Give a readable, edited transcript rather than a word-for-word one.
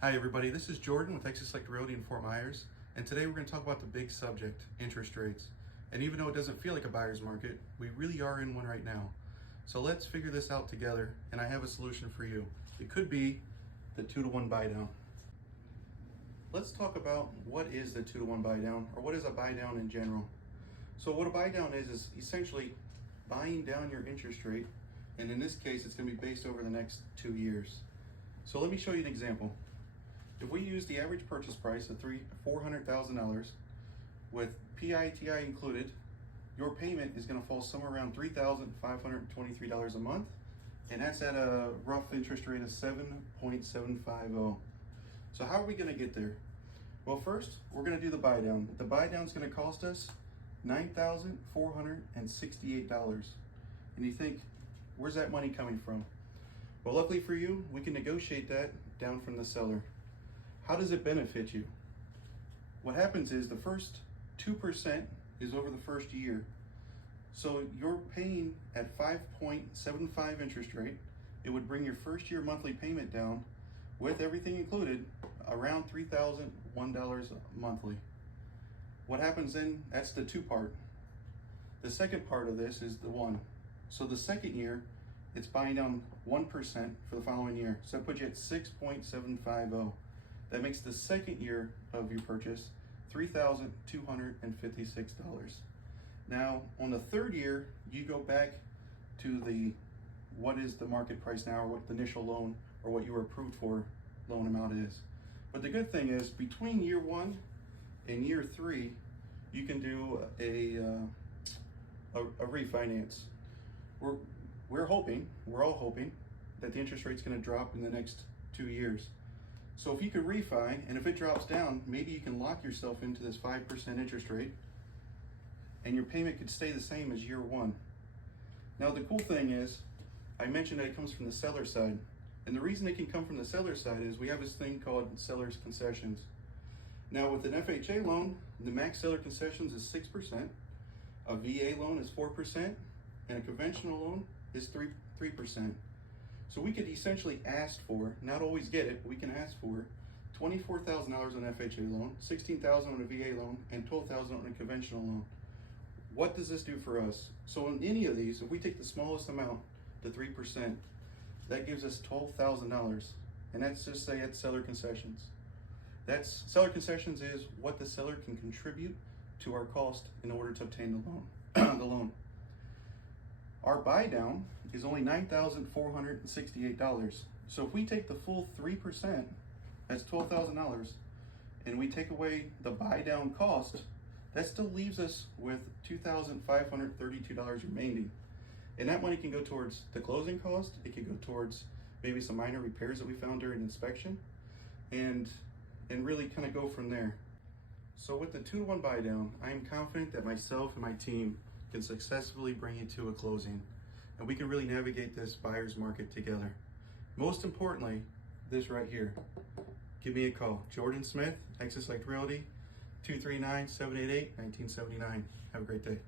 Hi everybody, this is Jordan with Select Realty in Fort Myers, and today we're going to talk about the big subject, interest rates. And even though it doesn't feel like a buyer's market, we really are in one right now. So let's figure this out together, and I have a solution for you. It could be the 2-to-1 buy down. Let's talk about what is the 2-to-1 buy down, or what is a buy down in general. So what a buy down is essentially buying down your interest rate, and in this case it's going to be based over the next 2 years. So let me show you an example. If we use the average purchase price of $400,000 with PITI included, your payment is going to fall somewhere around $3,523 a month, and that's at a rough interest rate of 7.750. So how are we going to get there? Well, first we're going to do the buy down. The buy down is going to cost us $9,468. And you think, where's that money coming from? Well, luckily for you, we can negotiate that down from the seller. How does it benefit you? What happens is the first 2% is over the first year. So you're paying at 5.75 interest rate. It would bring your first year monthly payment down, with everything included, around $3,001 monthly. What happens then? That's the 2 part. The second part of this is the 1. So the second year, it's buying down 1% for the following year. So that puts you at 6.750. That makes the second year of your purchase $3,256. Now, on the third year, you go back to what is the market price now, or what the initial loan, or what you were approved for loan amount is. But the good thing is, between year 1 and year 3, you can do a refinance. We're all hoping that the interest rate's going to drop in the next 2 years. So if you could refi, and if it drops down, maybe you can lock yourself into this 5% interest rate, and your payment could stay the same as year 1. Now the cool thing is, I mentioned that it comes from the seller side. And the reason it can come from the seller side is we have this thing called seller's concessions. Now with an FHA loan, the max seller concessions is 6%, a VA loan is 4%, and a conventional loan is 3%. So we could essentially ask for, not always get it, but we can ask for $24,000 on an FHA loan, $16,000 on a VA loan, and $12,000 on a conventional loan. What does this do for us? So in any of these, if we take the smallest amount, the 3%, that gives us $12,000. And that's just say it's seller concessions. Seller concessions is what the seller can contribute to our cost in order to obtain the loan. Our buy down is only $9,468. So if we take the full 3%, that's $12,000, and we take away the buy down cost, that still leaves us with $2,532 remaining. And that money can go towards the closing cost. It can go towards maybe some minor repairs that we found during inspection, and really kind of go from there. So with the 2-to-1 buy down, I am confident that myself and my team can successfully bring it to a closing, and we can really navigate this buyer's market together. Most importantly, this right here. Give me a call. Jordan Smith, Select Realty, 239-788-1979. Have a great day.